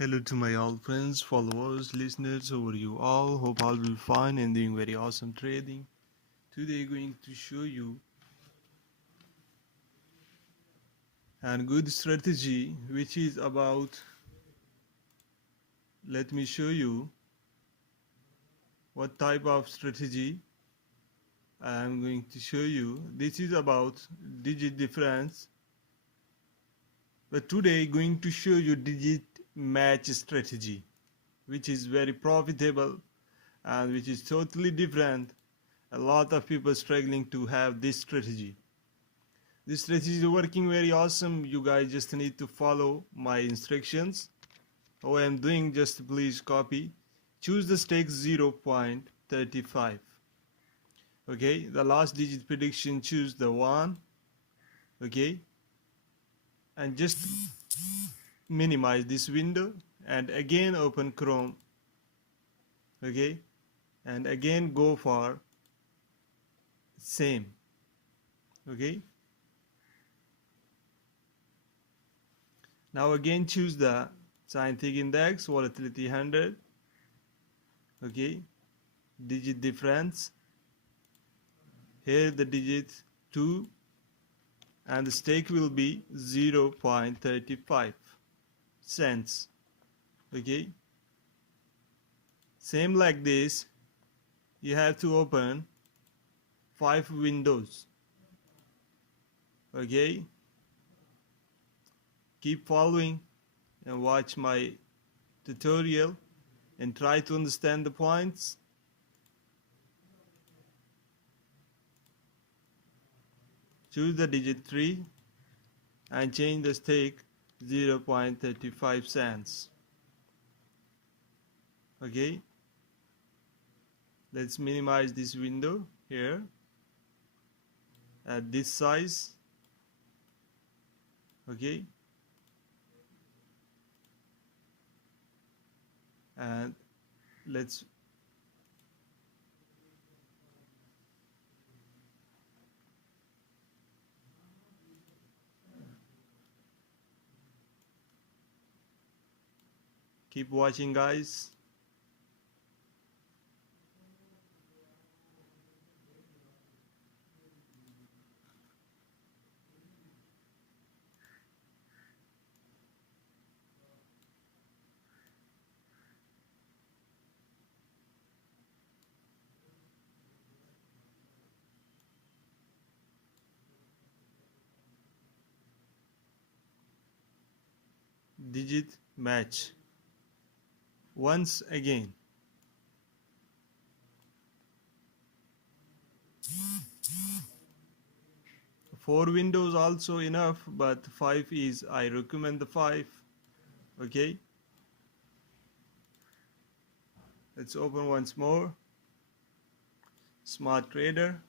Hello to my all friends, followers, listeners, over you all. Hope all will be fine and doing very awesome trading. Today going to show you a good strategy which is about, let me show you what type of strategy I am going to show you. This is about digit difference, but today going to show you digit match strategy, which is very profitable and which is totally different. A lot of people struggling to have this strategy. This strategy is working very awesome. You guys just need to follow my instructions. How I am doing, just please copy. Choose the stake 0.35. Okay, the last digit prediction, choose the 1. Okay, and just minimize this window and again open Chrome. Okay, and again go for same. Okay, now again choose the scientific index, volatility 100. Okay, digit difference, here the digit 2 and the stake will be 0.35 cents. Okay, same like this, you have to open 5 windows. Okay, keep following and watch my tutorial and try to understand the points. Choose the digit 3 and change the stake 0.35 cents. Okay, let's minimize this window here at this size. Okay, and let's keep watching, guys. Digit match once again. Four windows also enough, but 5 is, I recommend the 5. Okay, let's open once more Smart Trader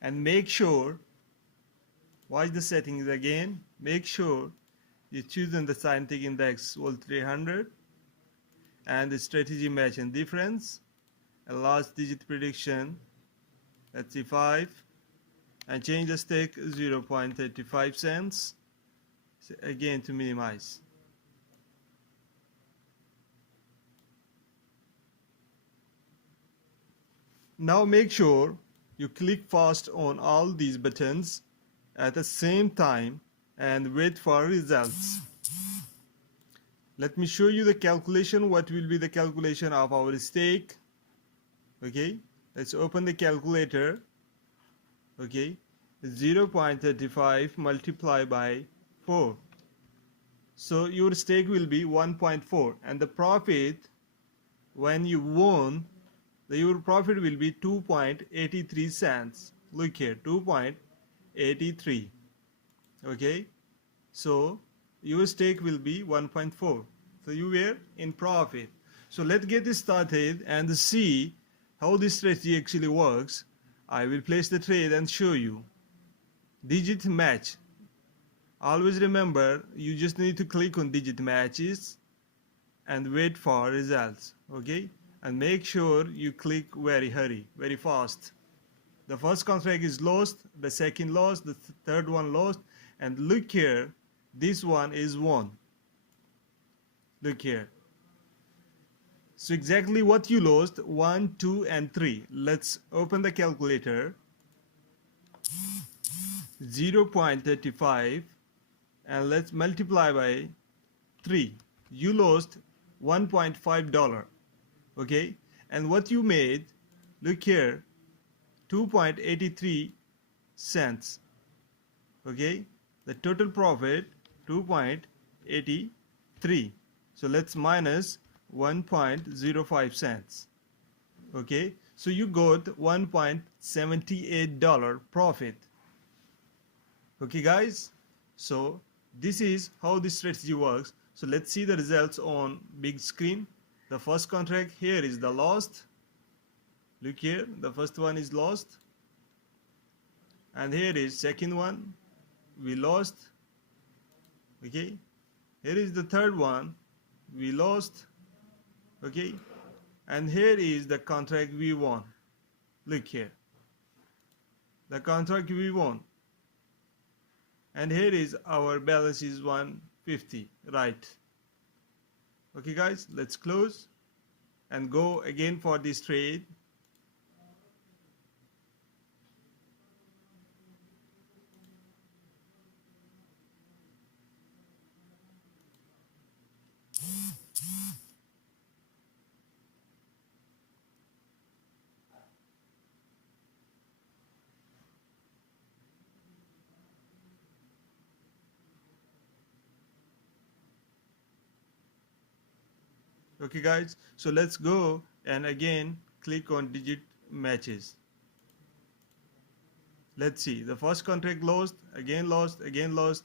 and make sure, watch the settings again, make sure you choose the scientific index vol 300 and the strategy match and difference, a last digit prediction, let's see 5, and change the stake 0.35 cents again to minimize. Now make sure you click fast on all these buttons at the same time and wait for results. Let me show you the calculation, what will be the calculation of our stake. Okay, let's open the calculator. Okay, 0.35 multiplied by 4, so your stake will be 1.4, and the profit when you won, your profit will be 2.83 cents. Look here, 2.83. okay, so your stake will be 1.4, so you were in profit. So let's get started and see how this strategy actually works. I will place the trade and show you. Digit match, always remember, you just need to click on digit matches and wait for results. Okay, and make sure you click very fast. The first contract is lost, the second lost, the third one lost, and look here, this one is won. Look here. So exactly what you lost, 1, 2 and 3. Let's open the calculator. 0.35 and let's multiply by 3. You lost $1.5. Okay, and what you made, look here, 2.83 cents. Okay, the total profit 2.83. So let's minus 1.05 cents. Okay, so you got $1.78 profit. Okay guys, so this is how this strategy works. So let's see the results on big screen. The first contract here is the lost. Look here, the first one is lost, and here is second one, we lost. Okay, here is the third one, we lost. Okay, and here is the contract we won. Look here, the contract we won, and here is our balance is 150, right? Okay guys, let's close and go again for this trade. Okay guys, so let's go and again click on digit matches. Let's see, the first contract lost, again lost, again lost,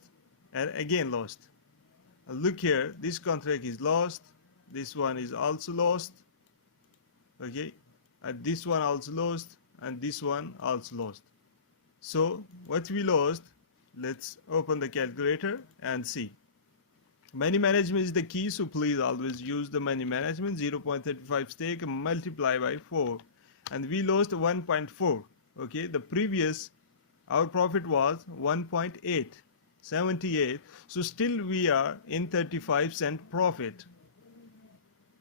and again lost. And look here, this contract is lost, this one is also lost. Okay, and this one also lost, and this one also lost. So what we lost, let's open the calculator and see. Money management is the key, so please always use the money management. 0.35 stake multiply by 4, and we lost 1.4. Okay, the previous our profit was 1.878, so still we are in 35-cent profit.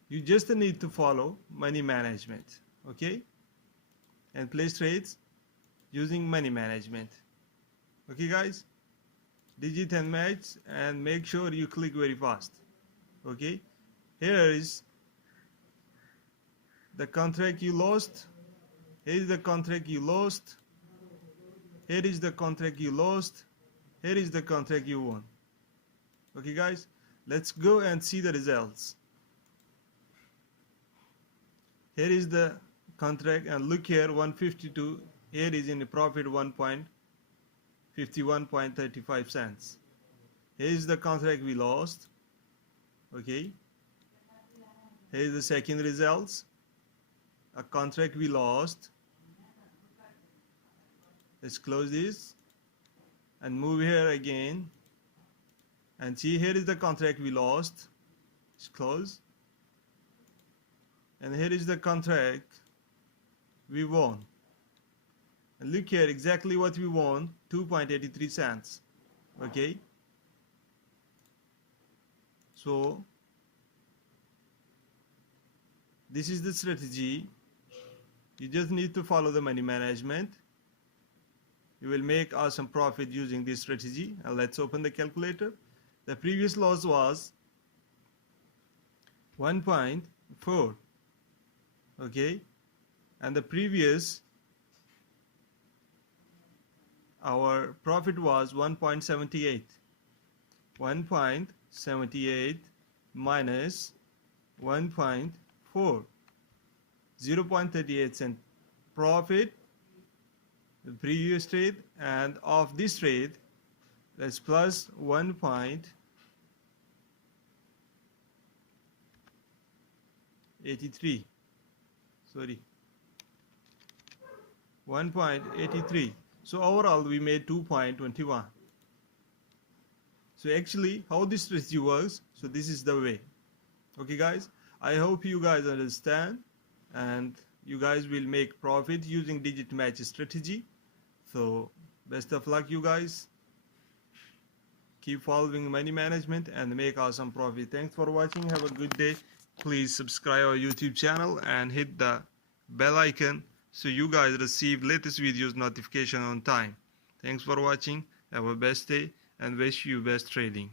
You just need to follow money management, okay, and place trades using money management. Okay guys, digit and match, and make sure you click very fast. Okay, here is the contract you lost, here is the contract you lost, here is the contract you lost, here is the contract you won. Okay guys, let's go and see the results. Here is the contract, and look here, 152, here is in the profit 1.51.35 cents. Here is the contract we lost. Okay, here is the second results, a contract we lost. Let's close this and move here again and see, here is the contract we lost. Let's close, and here is the contract we won. And look here, exactly what we won, 2.83 cents. Okay, so this is the strategy. You just need to follow the money management. You will make awesome profit using this strategy. And let's open the calculator. The previous loss was 1.4. Okay, and the previous our profit was 1.78. 1.78 minus 1.4, 0.38 cent profit the previous trade, and of this trade let's plus 1.83, sorry, 1.83. So overall we made 2.21. So actually how this strategy works, so this is the way. Okay guys, I hope you guys understand, and you guys will make profit using digit match strategy. So best of luck you guys. keep following money management, and make awesome profit. Thanks for watching. Have a good day. Please subscribe our YouTube channel and hit the bell icon so you guys receive latest videos notification on time. Thanks for watching. Have a best day and wish you best trading.